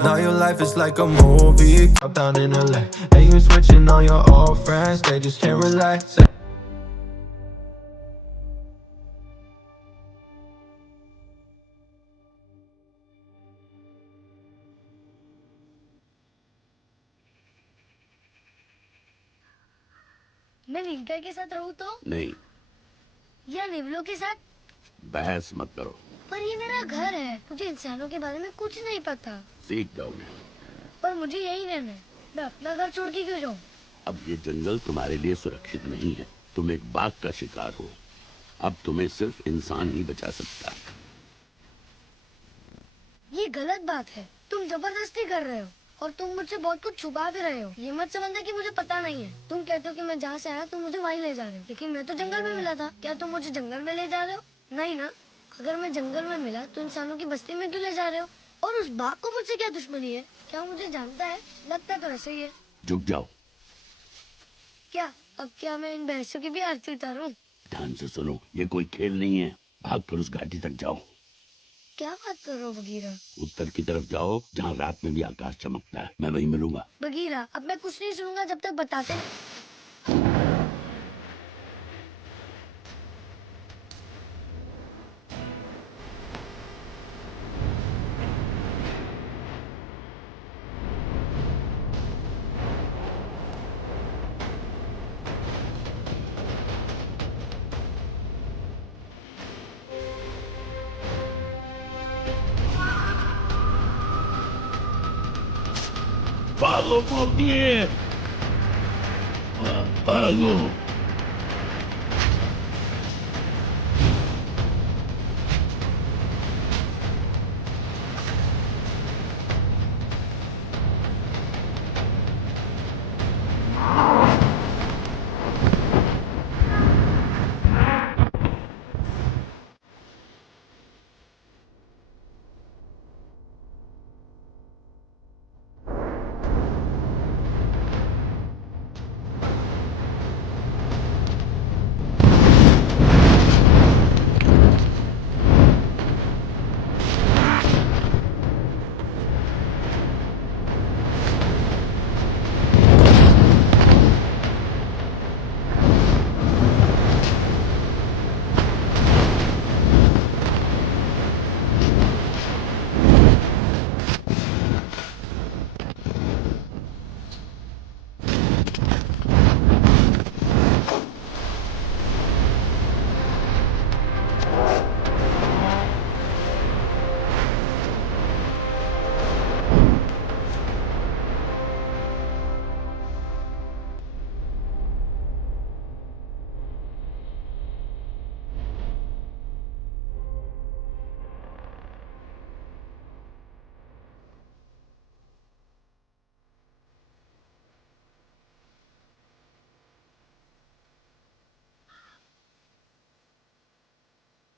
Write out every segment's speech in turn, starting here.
Now your life is like a movie. Up down in LA, and you switching on your old friends. They just can't relax. मैं Rinca के साथ रहूं तो? नहीं। या निवलो के साथ? बहस मत करो। पर ये मेरा घर है, मुझे इंसानों के बारे में कुछ नहीं पता। सीख जाओगे। पर मुझे यही रहना है, मैं अपना घर छोड़ के क्यों जाऊं? अब ये जंगल तुम्हारे लिए सुरक्षित नहीं है। तुम एक बाघ का शिकार हो। अब तुम्हें सिर्फ इंसान ही बचा सकता है। ये गलत बात है, तुम जबरदस्ती कर रहे हो और तुम मुझसे बहुत कुछ छुपा भी रहे हो। ये मत समझना कि मुझे पता नहीं है। तुम कहते हो कि मैं जहाँ से आया तुम मुझे वहीं ले जा रहे हो, लेकिन मैं तो जंगल में मिला था। क्या तुम मुझे जंगल में ले जा रहे हो? नहीं ना। अगर मैं जंगल में मिला तो इंसानों की बस्ती में क्यों ले जा रहे हो? और उस बाघ को मुझसे क्या दुश्मनी है? क्या मुझे जानता है? लगता तो ऐसे ही है। झुक जाओ। क्या अब क्या मैं इन भैंसों की भी आरती उतारूं? ध्यान से सुनो, ये कोई खेल नहीं है। भाग कर उस घाटी तक जाओ। क्या बात कर रहे हो बगीरा? उत्तर की तरफ जाओ, जहाँ रात में भी आकाश चमकता है। मैं वहीं मिलूंगा। बगीरा, अब मैं कुछ नहीं सुनूंगा जब तक बताते नहीं। भागो मोती, भागो।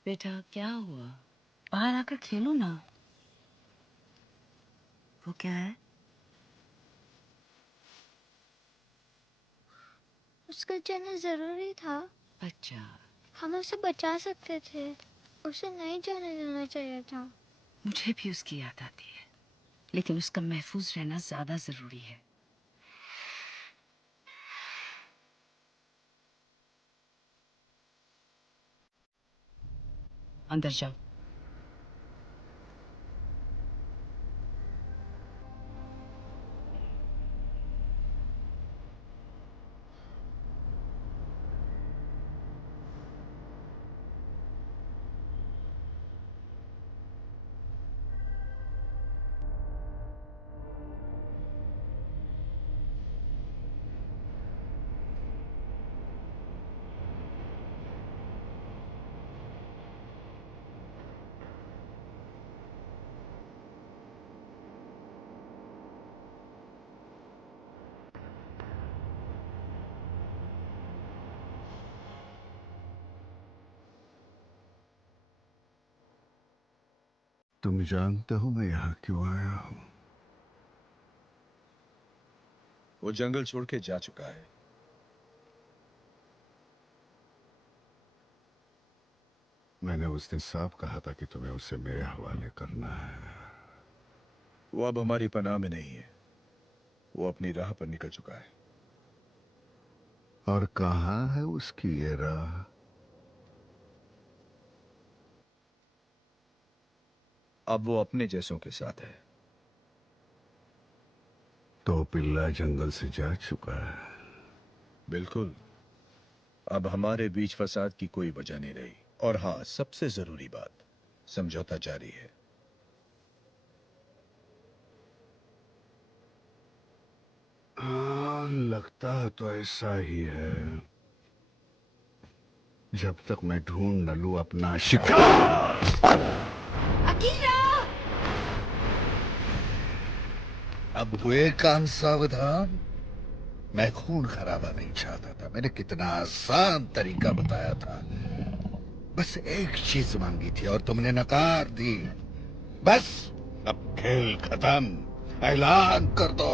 बेटा क्या हुआ? बाहर आकर खेलो ना। वो क्या है? उसका जाना जरूरी था। बच्चा, हम उसे बचा सकते थे, उसे नहीं जाने देना चाहिए था। मुझे भी उसकी याद आती है, लेकिन उसका महफूज रहना ज्यादा जरूरी है। अंदर जाओ। तुम जानते हो मैं यहाँ क्यों आया हूँ? वो जंगल छोड़ के जा चुका है। मैंने उस दिन साफ कहा था कि तुम्हें उसे मेरे हवाले करना है। वो अब हमारी पनाह में नहीं है। वो अपनी राह पर निकल चुका है। और कहाँ है उसकी ये राह? अब वो अपने जैसों के साथ है। तो पिल्ला जंगल से जा चुका है। बिल्कुल। अब हमारे बीच फसाद की कोई वजह नहीं रही। और हाँ, सबसे जरूरी बात, समझौता जारी है। हाँ, लगता तो ऐसा ही है। जब तक मैं ढूंढ न लूं अपना शिकार। अकीरा! अब हुए कान सावधान। मैं खून खराबा नहीं चाहता था। मैंने कितना आसान तरीका बताया था। बस एक चीज मांगी थी और तुमने नकार दी। बस अब खेल खत्म। ऐलान कर दो।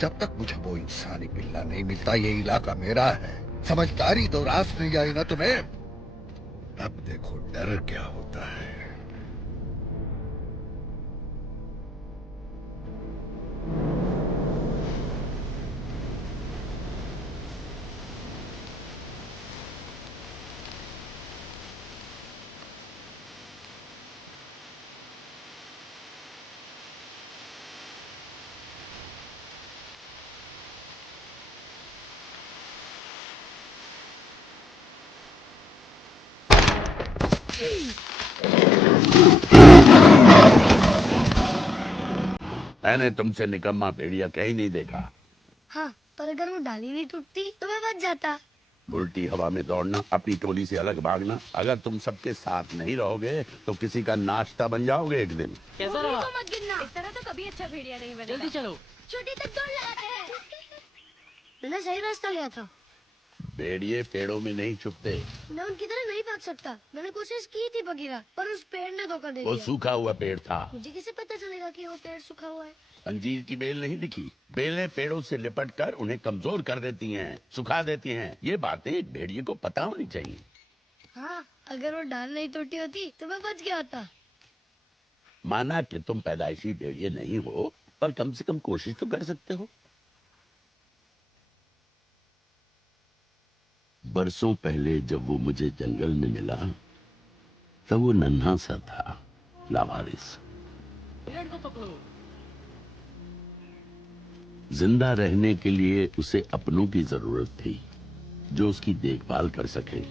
जब तक मुझे वो इंसानी पिल्ला नहीं मिलता, ये इलाका मेरा है। समझदारी तो रास नहीं आई ना तुम्हें? अब देखो डर क्या होता है। मैंने तुमसे निकम्मा भेड़िया कहीं नहीं देखा। हाँ, पर अगर वो डाली नहीं टूटती तो मैं बच जाता। उल्टी हवा में दौड़ना, अपनी टोली से अलग भागना। अगर तुम सबके साथ नहीं रहोगे तो किसी का नाश्ता बन जाओगे एक दिन। कैसा रहा? को मत गिनना। इस तरह तो कभी अच्छा भेड़िया नहीं बनेगा। जल्दी चलो। छोटी तक दौड़ लगाते हैं। मैंने सही रास्ता लिया था। भेड़िए पेड़ों में नहीं छुपते। मैं उनकी तरह नहीं भाग सकता। मैंने कोशिश की थी बगीरा, पर उस पेड़ ने धोखा दे वो दिया। सूखा हुआ पेड़ था। मुझे कैसे पता चलेगा कि वो पेड़ सूखा हुआ है? अंजीर की बेल नहीं दिखी? बेलें पेड़ों से लिपट कर उन्हें कमजोर कर देती हैं, सुखा देती हैं। ये बातें एक भेड़िए को पता होनी चाहिए। हाँ, अगर वो डाल नहीं टूटी होती तो मैं बच गया होता। माना कि तुम पैदाइशी भेड़िए नहीं हो, पर कम से कम कोशिश तो कर सकते हो। बरसों पहले जब वो मुझे जंगल में मिला, तब वो नन्हा सा था, लावारिस। पेड़ को पकड़ो। जिंदा रहने के लिए उसे अपनों की जरूरत थी, जो उसकी देखभाल कर सके।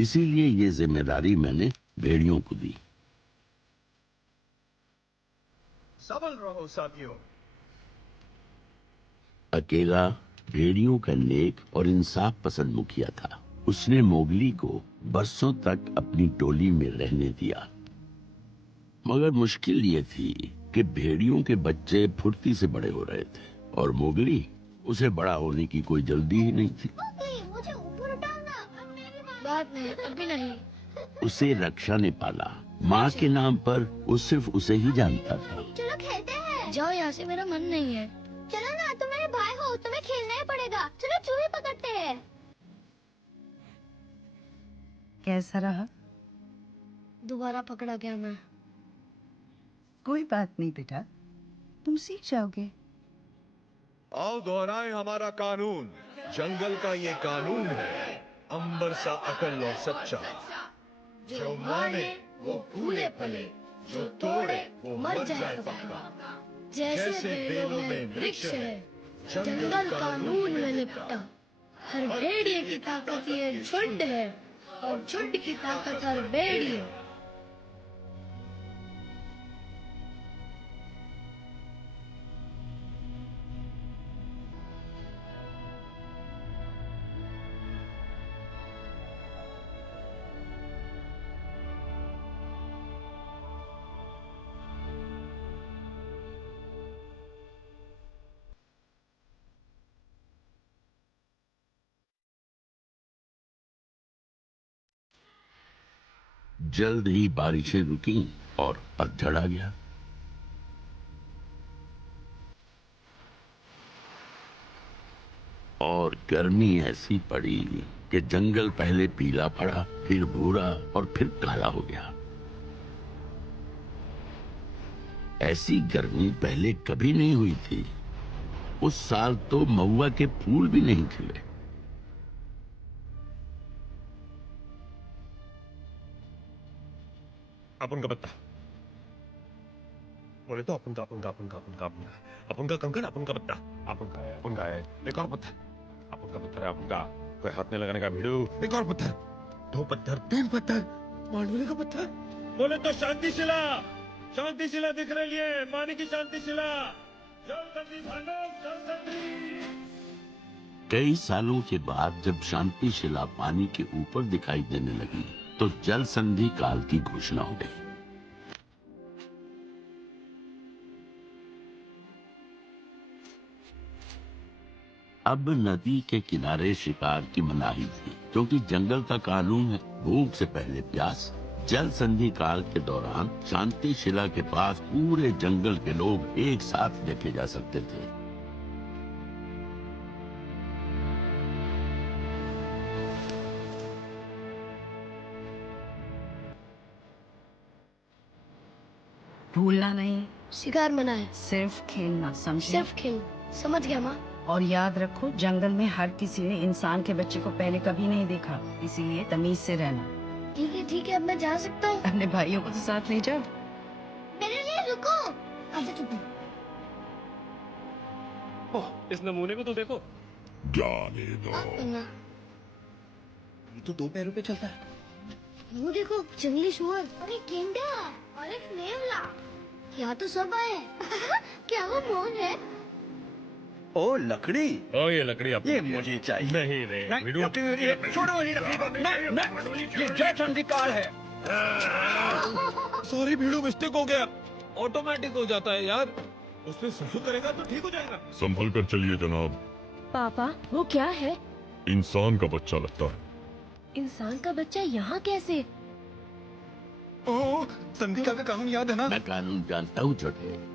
इसीलिए ये जिम्मेदारी मैंने भेड़ियों को दी। सबल रहो साथियों। अकेला भेड़ियों का नेक और इंसाफ पसंद मुखिया था। उसने मोगली को बरसों तक अपनी टोली में रहने दिया। मगर मुश्किल ये थी कि भेड़ियों के बच्चे फुर्ती से बड़े हो रहे थे और मोगली, उसे बड़ा होने की कोई जल्दी ही नहीं थी। मुझे ऊपर उठाना। बात नहीं, अभी नहीं। उसे रक्षा ने पाला। माँ के नाम पर वो सिर्फ उसे ही जानता था। चलो खेलते हैं। जाओ यहाँ से, मेरा मन नहीं है। चलो ना, तुम मेरे भाई हो, तुम्हें खेलना ही पड़ेगा। चलो चूहे पकड़ते हैं। कैसा रहा? दोबारा पकड़ा गया मैं। कोई बात नहीं बेटा, तुम सीख जाओगे। आओ दोहराएं हमारा कानून। जंगल का ये कानून है, अंबर सा अकल और सच्चा। जो माने वो फूले फले, जो तोड़े वो मर जाए पक्का। जैसे बेलों में वृक्ष है, जंगल कानून में लिपटा। हर भेड़िए की ताकत ये झुंड है, और झुंड की ताकत हर भेड़िए। जल्द ही बारिशें रुकी और पतझड़ आ गया। और गर्मी ऐसी पड़ी कि जंगल पहले पीला पड़ा, फिर भूरा और फिर काला हो गया। ऐसी गर्मी पहले कभी नहीं हुई थी। उस साल तो महुआ के फूल भी नहीं खिले। अपन का पत्ता बोले तो अपन का कंकड़, अपन का पत्ता, अपन का है एक और पत्थर, अपन का पत्थर है, अपन का कोई हाथ में लगाने का भिड़ू, एक और पत्थर, 2 पत्थर, 3 पत्थर, मांडवली का पत्थर। बोले तो शांति शिला दिख रही है, मानी की शांति शिला। जल संधि भांडो, जल संधि। कई सालों के बाद जब शांति शिला पानी के ऊपर दिखाई देने लगी तो जल संधि काल की घोषणा हो गई। अब नदी के किनारे शिकार की मनाही थी, क्योंकि जंगल का कानून है, भूख से पहले प्यास। जल संधि काल के दौरान शांति शिला के पास पूरे जंगल के लोग एक साथ देखे जा सकते थे। भूलना नहीं, शिकार मना है, सिर्फ खेलना, समझे? सिर्फ खेल। समझ गया माँ। और याद रखो, जंगल में हर किसी ने इंसान के बच्चे को पहले कभी नहीं देखा, इसीलिए तमीज से रहना। ठीक है, अब मैं जा सकता हूँ। अपने भाइयों को तो साथ ले जाओ। मेरे लिए रुको। आजा चुप। ओह, इस नमूने को तो देखो। जाने दो। ये तो 2 पैरों पे चलता है। वो देखो, जंगली सुअर, अरे गेंडा और एक नेवला। यहाँ तो सब आए। क्या वो मोर है? ओ लकड़ी, ओ ये लकड़ी आप ये मुझे चाहिए। नहीं रे भिड़ू, छोड़ो मुझे लकड़ी को। नहीं, ये जल संधि काल है। सॉरी भिड़ू, मिस्टेक हो गया। ऑटोमेटिक हो जाता है यार, उससे सुसु करेगा तो ठीक हो जाएगा। संभल कर चलिए जनाब, पापा वो क्या है? इंसान का बच्चा लगता है। इंसान का बच्चा यहाँ कैसे? ओ, संधि काल का कानून याद है ना? मैं कानून जानता हूँ छोटे।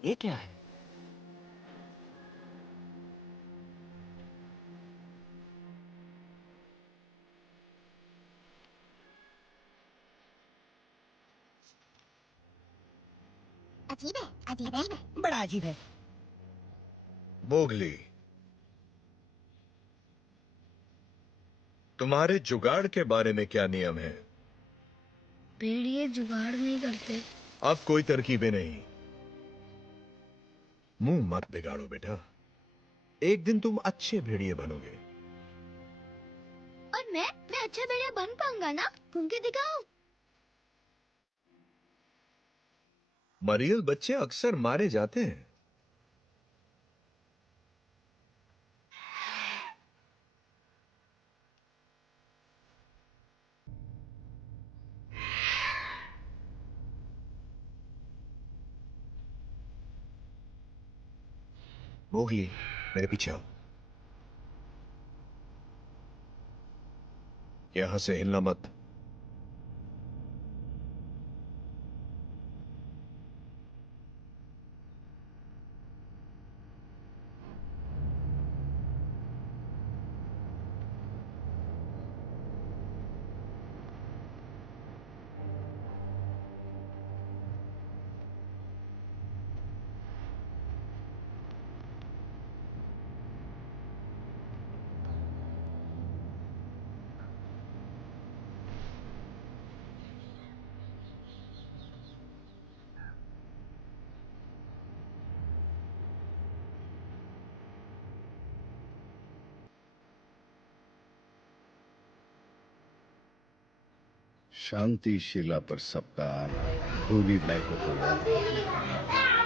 ये क्या है? अजीब है। बड़ा अजीब है। मोगली, तुम्हारे जुगाड़ के बारे में क्या नियम है? भेड़िए जुगाड़ नहीं करते। अब कोई तरकीबें नहीं। मुंह मत बिगाड़ो बेटा, एक दिन तुम अच्छे भेड़िए बनोगे। और मैं अच्छा भेड़िया बन पाऊंगा ना? घूम के दिखाओ। मरियल बच्चे अक्सर मारे जाते हैं। मोगली, मेरे पीछे आओ। यहां से हिलना मत। शांति शिला पर सबका आना भूमि भाई को तो